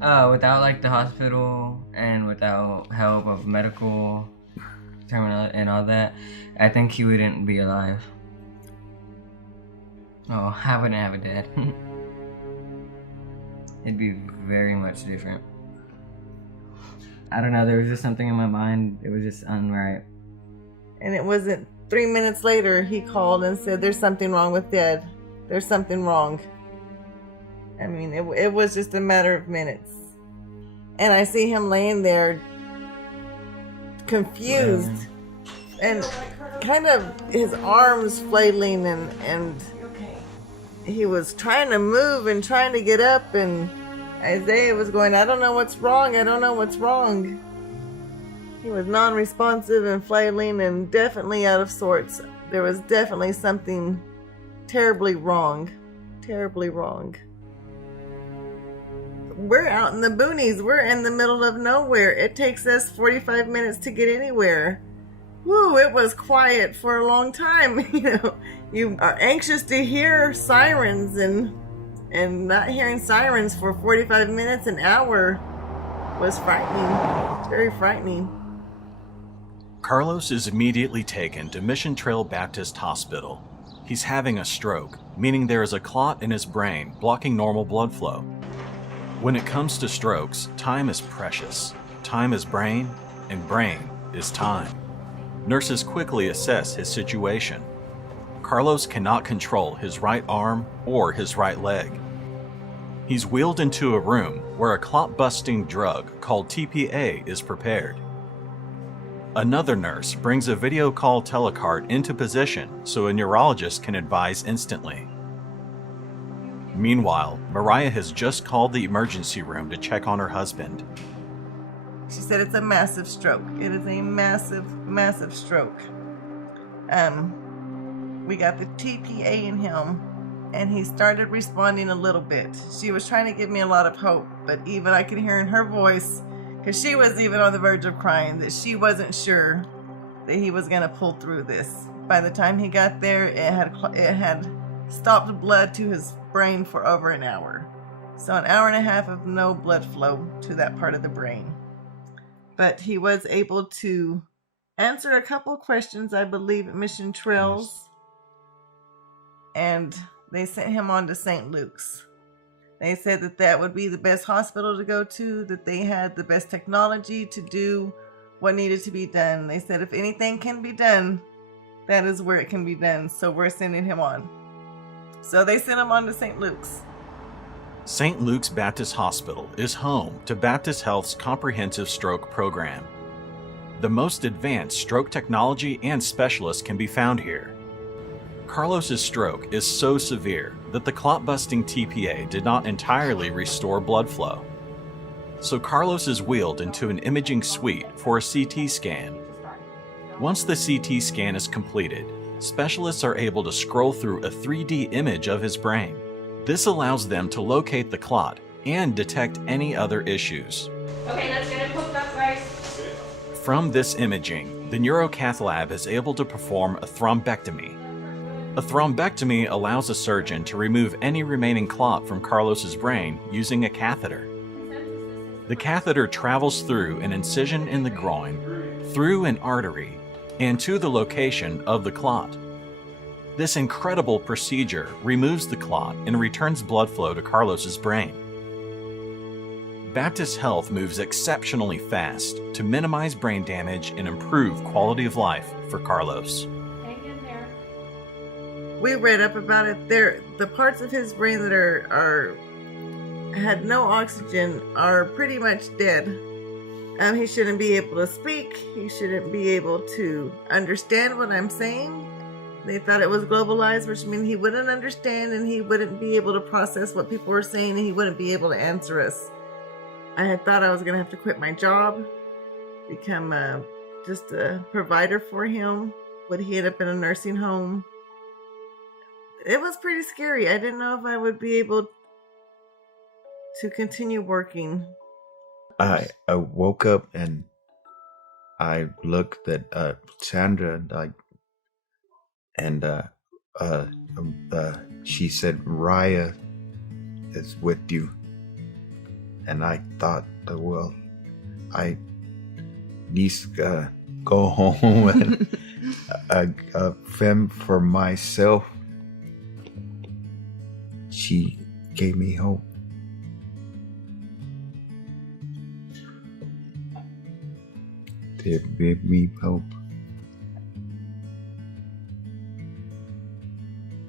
Without like the hospital and without help of medical terminal and all that, I think he wouldn't be alive. Oh, I wouldn't have a dad. It'd be very much different. I don't know, there was just something in my mind, it was just unright. And it wasn't 3 minutes later he called and said, "There's something wrong with Dad. There's something wrong." I mean, it was just a matter of minutes. And I see him laying there confused and kind of his arms flailing, and he was trying to move and trying to get up, and Isaiah was going, "I don't know what's wrong. I don't know what's wrong." He was non-responsive and flailing and definitely out of sorts. There was definitely something terribly wrong. Terribly wrong. We're out in the boonies. We're in the middle of nowhere. It takes us 45 minutes to get anywhere. Woo, it was quiet for a long time. You are anxious to hear sirens, and not hearing sirens for 45 minutes, an hour, was frightening. Very frightening. Carlos is immediately taken to Mission Trail Baptist Hospital. He's having a stroke, meaning there is a clot in his brain blocking normal blood flow. When it comes to strokes, time is precious. Time is brain, and brain is time. Nurses quickly assess his situation. Carlos cannot control his right arm or his right leg. He's wheeled into a room where a clot-busting drug called TPA is prepared. Another nurse brings a video call telecart into position so a neurologist can advise instantly. Meanwhile, Mariah has just called the emergency room to check on her husband. She said it's a massive stroke. It is a massive, massive stroke. We got the TPA in him, and he started responding a little bit. She was trying to give me a lot of hope, but even I could hear in her voice, because she was even on the verge of crying, that she wasn't sure that he was going to pull through this. By the time he got there, it had stopped blood to his brain for over an hour. So an hour and a half of no blood flow to that part of the brain. But he was able to answer a couple questions, I believe, at Mission Trails. And they sent him on to St. Luke's. They said that that would be the best hospital to go to, that they had the best technology to do what needed to be done. They said if anything can be done, that is where it can be done. So we're sending him on. So they sent him on to St. Luke's. St. Luke's Baptist Hospital is home to Baptist Health's comprehensive stroke program. The most advanced stroke technology and specialists can be found here. Carlos's stroke is so severe that the clot-busting TPA did not entirely restore blood flow. So Carlos is wheeled into an imaging suite for a CT scan. Once the CT scan is completed, specialists are able to scroll through a 3D image of his brain. This allows them to locate the clot and detect any other issues. Okay, let's get it hooked up, guys. From this imaging, the neurocath lab is able to perform a thrombectomy. A thrombectomy allows a surgeon to remove any remaining clot from Carlos's brain using a catheter. The catheter travels through an incision in the groin, through an artery, and to the location of the clot. This incredible procedure removes the clot and returns blood flow to Carlos's brain. Baptist Health moves exceptionally fast to minimize brain damage and improve quality of life for Carlos. Hang in there. We read up about it. The parts of his brain that had no oxygen are pretty much dead. He shouldn't be able to speak. He shouldn't be able to understand what I'm saying. They thought it was globalized, which means he wouldn't understand, and he wouldn't be able to process what people were saying, and he wouldn't be able to answer us. I had thought I was going to have to quit my job, become just a provider for him. Would he end up in a nursing home? It was pretty scary. I didn't know if I would be able to continue working. I woke up and I looked at Sandra and she said Raya is with you. and I thought, well, I need to go home and fend for myself. She gave me hope. They gave me hope.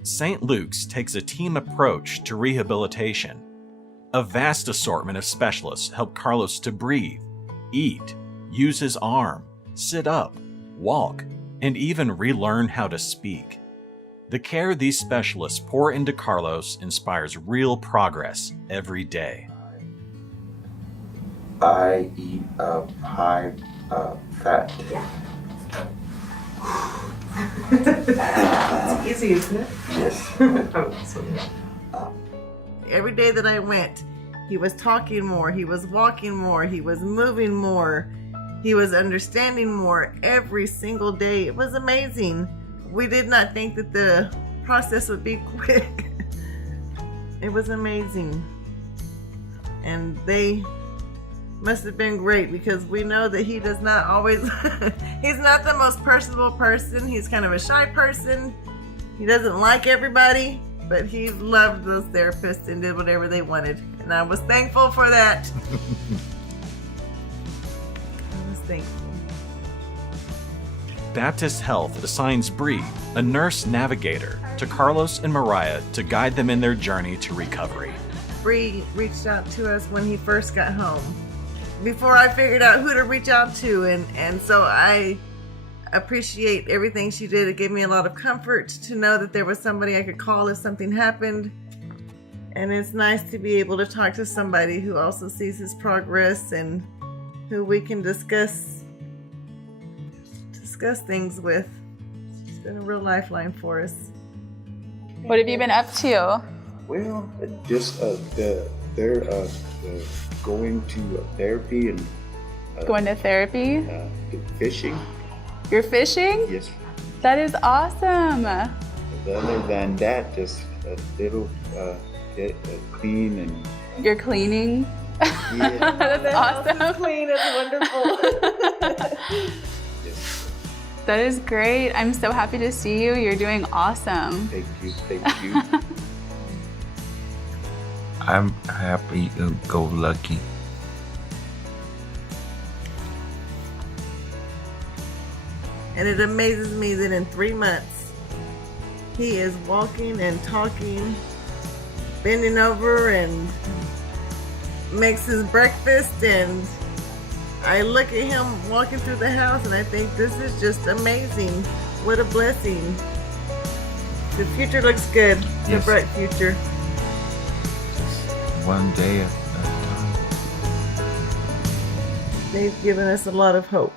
St. Luke's takes a team approach to rehabilitation. A vast assortment of specialists help Carlos to breathe, eat, use his arm, sit up, walk, and even relearn how to speak. The care these specialists pour into Carlos inspires real progress every day. I eat high fat. It's easy, isn't it? Yes. Every day that I went, he was talking more, he was walking more, he was moving more, he was understanding more every single day. It was amazing. We did not think that the process would be quick. It was amazing. And they must have been great, because we know that he does not always, he's not the most personable person. He's kind of a shy person. He doesn't like everybody, but he loved those therapists and did whatever they wanted. And I was thankful for that. I was thankful. Baptist Health assigns Bree, a nurse navigator, to Carlos and Mariah to guide them in their journey to recovery. Bree reached out to us when he first got home, before I figured out who to reach out to, and so I appreciate everything she did. It gave me a lot of comfort to know that there was somebody I could call if something happened, and it's nice to be able to talk to somebody who also sees his progress and who we can discuss things with. It's been a real lifeline for us. What have you been up to? Well, just they're going to therapy and Going to therapy? fishing. You're fishing? Yes. That is awesome. Other than that, just a little get clean and You're cleaning? yeah. That's awesome. Clean is wonderful. Yes. That is great. I'm so happy to see you. You're doing awesome. Thank you. Thank you. I'm happy to go lucky. And it amazes me that in 3 months, he is walking and talking, bending over and makes his breakfast. And I look at him walking through the house and I think, this is just amazing. What a blessing. The future looks good. It's Yes. a bright future. One day at a time. They've given us a lot of hope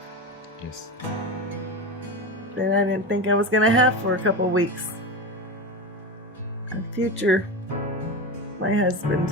Yes. that I didn't think I was going to have for a couple weeks. A future, my husband.